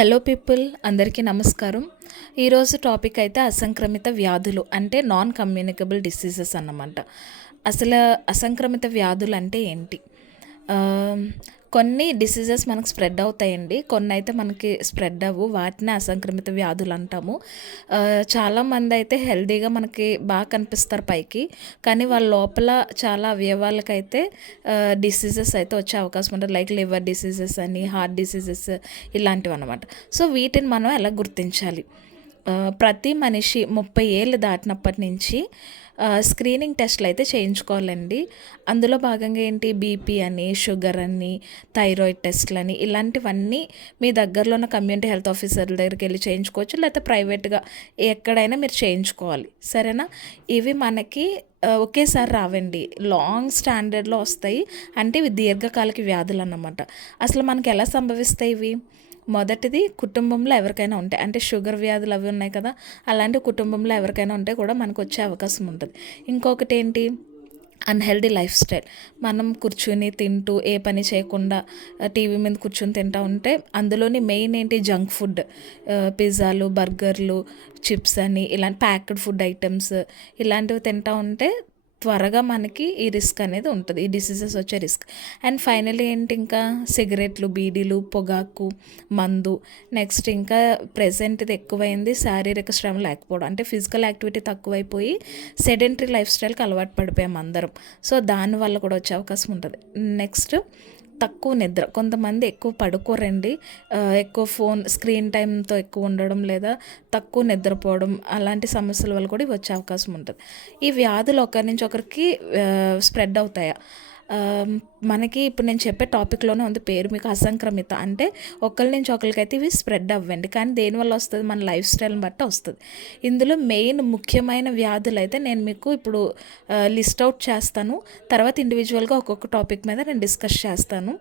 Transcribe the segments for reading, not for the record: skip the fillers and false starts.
Hello people, అందరికీ నమస్కారం. ఈరోజు టాపిక్ అయితే అసంక్రమిత వ్యాధులు అంటే నాన్ కమ్యూనికబుల్ డిసీజెస్ అన్నమాట. అసలు అసంక్రమిత వ్యాధులు అంటే ఏంటి? కొన్ని డిసీజెస్ మనకు స్ప్రెడ్ అవుతాయండి, కొన్ని అయితే మనకి స్ప్రెడ్ అవ్వు, వాటిని అసంక్రమిత వ్యాధులు అంటాము. చాలామంది అయితే హెల్తీగా మనకి బాగా కనిపిస్తారు పైకి, కానీ వాళ్ళ లోపల చాలా అవయవాలకైతే డిసీజెస్ అయితే వచ్చే అవకాశం ఉంటుంది. లైక్ లివర్ డిసీజెస్ అని, హార్ట్ డిసీజెస్ ఇలాంటివి అనమాట. సో వీటిని మనం ఎలా గుర్తించాలి? ప్రతి మనిషి 30 ఏళ్ళు దాటినప్పటి నుంచి స్క్రీనింగ్ టెస్ట్లు అయితే చేయించుకోవాలండి. అందులో భాగంగా ఏంటి, బీపీ అని, షుగర్ అని, థైరాయిడ్ టెస్ట్లని, ఇలాంటివన్నీ మీ దగ్గరలో ఉన్న కమ్యూనిటీ హెల్త్ ఆఫీసర్ల దగ్గరికి వెళ్ళి చేయించుకోవచ్చు, లేకపోతే ప్రైవేట్గా ఎక్కడైనా మీరు చేయించుకోవాలి. సరేనా? ఇవి మనకి ఒకేసారి రావండి, లాంగ్ స్టాండర్డ్లో వస్తాయి. అంటే ఇవి దీర్ఘకాలిక వ్యాధులు అన్నమాట. అసలు మనకి ఎలా సంభవిస్తాయి ఇవి? మొదటిది, కుటుంబంలో ఎవరికైనా ఉంటాయి, అంటే షుగర్ వ్యాధులు అవి ఉన్నాయి కదా, అలాంటి కుటుంబంలో ఎవరికైనా ఉంటే కూడా మనకు వచ్చే అవకాశం ఉంటుంది. ఇంకొకటి ఏంటి, అన్హెల్దీ లైఫ్ స్టైల్. మనం కూర్చుని తింటూ ఏ పని చేయకుండా టీవీ మీద కూర్చొని తింటూ ఉంటే, అందులోని మెయిన్ ఏంటి, జంక్ ఫుడ్, పిజ్జాలు, బర్గర్లు, చిప్స్ అని, ఇలాంటి ప్యాక్డ్ ఫుడ్ ఐటమ్స్ ఇలాంటివి తింటూ ఉంటే త్వరగా మనకి ఈ రిస్క్ అనేది ఉంటుంది, ఈ డిసీజెస్ వచ్చే రిస్క్. అండ్ ఫైనల్లీ ఏంటి, ఇంకా సిగరెట్లు, బీడీలు, పొగాకు, మందు. నెక్స్ట్ ఇంకా ప్రెజెంట్ ఇది ఎక్కువైంది శారీరక శ్రమ లేకపోవడం, అంటే ఫిజికల్ యాక్టివిటీ తక్కువైపోయి సెడెంటరీ లైఫ్ స్టైల్కి అలవాటు పడిపోయాం అందరం. సో దానివల్ల కూడా వచ్చే అవకాశం ఉంటుంది. నెక్స్ట్, తక్కువ నిద్ర. కొంతమంది ఎక్కువ పడుకోరండి, ఎక్కువ ఫోన్ స్క్రీన్ టైంతో ఎక్కువ ఉండడం, లేదా తక్కువ నిద్రపోవడం, అలాంటి సమస్యల వల్ల కూడా వచ్చే అవకాశం ఉంటుంది. ఈ వ్యాధులు ఒకరి నుంచి ఒకరికి స్ప్రెడ్ అవుతాయా? మనకి ఇప్పుడు నేను చెప్పే టాపిక్లోనే ఉంది పేరు మీకు, అసంక్రమిత. అంటే ఒకరి నుంచి ఒకరికైతే ఇవి స్ప్రెడ్ అవ్వండి, కానీ దేనివల్ల వస్తుంది, మన లైఫ్ స్టైల్ని బట్టి వస్తుంది. ఇందులో మెయిన్ ముఖ్యమైన వ్యాధులు అయితే నేను మీకు ఇప్పుడు లిస్ట్ అవుట్ చేస్తాను, తర్వాత ఇండివిజువల్గా ఒక్కొక్క టాపిక్ మీద నేను డిస్కస్ చేస్తాను.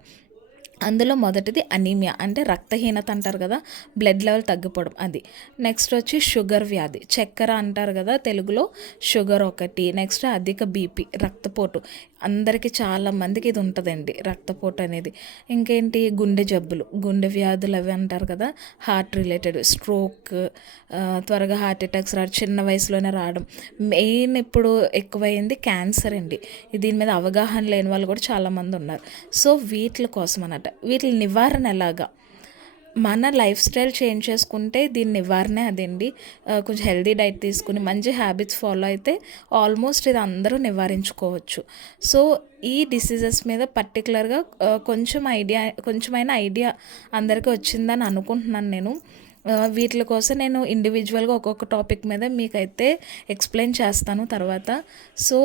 అందులో మొదటిది అనీమియా, అంటే రక్తహీనత అంటారు కదా, బ్లడ్ లెవెల్ తగ్గిపోవడం అది. నెక్స్ట్ వచ్చి షుగర్ వ్యాధి, చక్కెర అంటారు కదా తెలుగులో, షుగర్ ఒకటి. నెక్స్ట్ అధిక బీపీ, రక్తపోటు. అందరికీ చాలా మందికి ఇది ఉంటుందండి, రక్తపోటు అనేది. ఇంకేంటి, గుండె జబ్బులు, గుండె వ్యాధులు అవి అంటారు కదా, హార్ట్ రిలేటెడ్, స్ట్రోక్, త్వరగా హార్ట్ అటాక్స్ రావడం, చిన్న వయసులోనే రావడం. మెయిన్ ఇప్పుడు ఎక్కువైంది క్యాన్సర్ అండి. దీని మీద అవగాహన లేని వాళ్ళు కూడా చాలామంది ఉన్నారు. సో వీటి కోసం అన్నట్టు, వీటి నివారణ ఎలాగా? మన లైఫ్ స్టైల్ చేంజ్ చేసుకుంటే దీని నివారణే అదండి. కొంచెం హెల్దీ డైట్ తీసుకుని మంచి హ్యాబిట్స్ ఫాలో అయితే ఆల్మోస్ట్ ఇది అందరూ నివారించుకోవచ్చు. సో ఈ డిసీజెస్ మీద పర్టికులర్గా కొంచెమైనా ఐడియా అందరికీ వచ్చిందని అనుకుంటున్నాను నేను. వీటి కోసం నేను ఇండివిజువల్గా ఒక్కొక్క టాపిక్ మీద మీకైతే ఎక్స్ప్లెయిన్ చేస్తాను తర్వాత. సో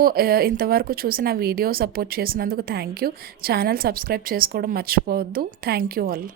ఇంతవరకు చూసి నా వీడియో సపోర్ట్ చేసినందుకు థ్యాంక్ యూ. ఛానల్ సబ్స్క్రైబ్ చేసుకోవడం మర్చిపోవద్దు. Thank you all.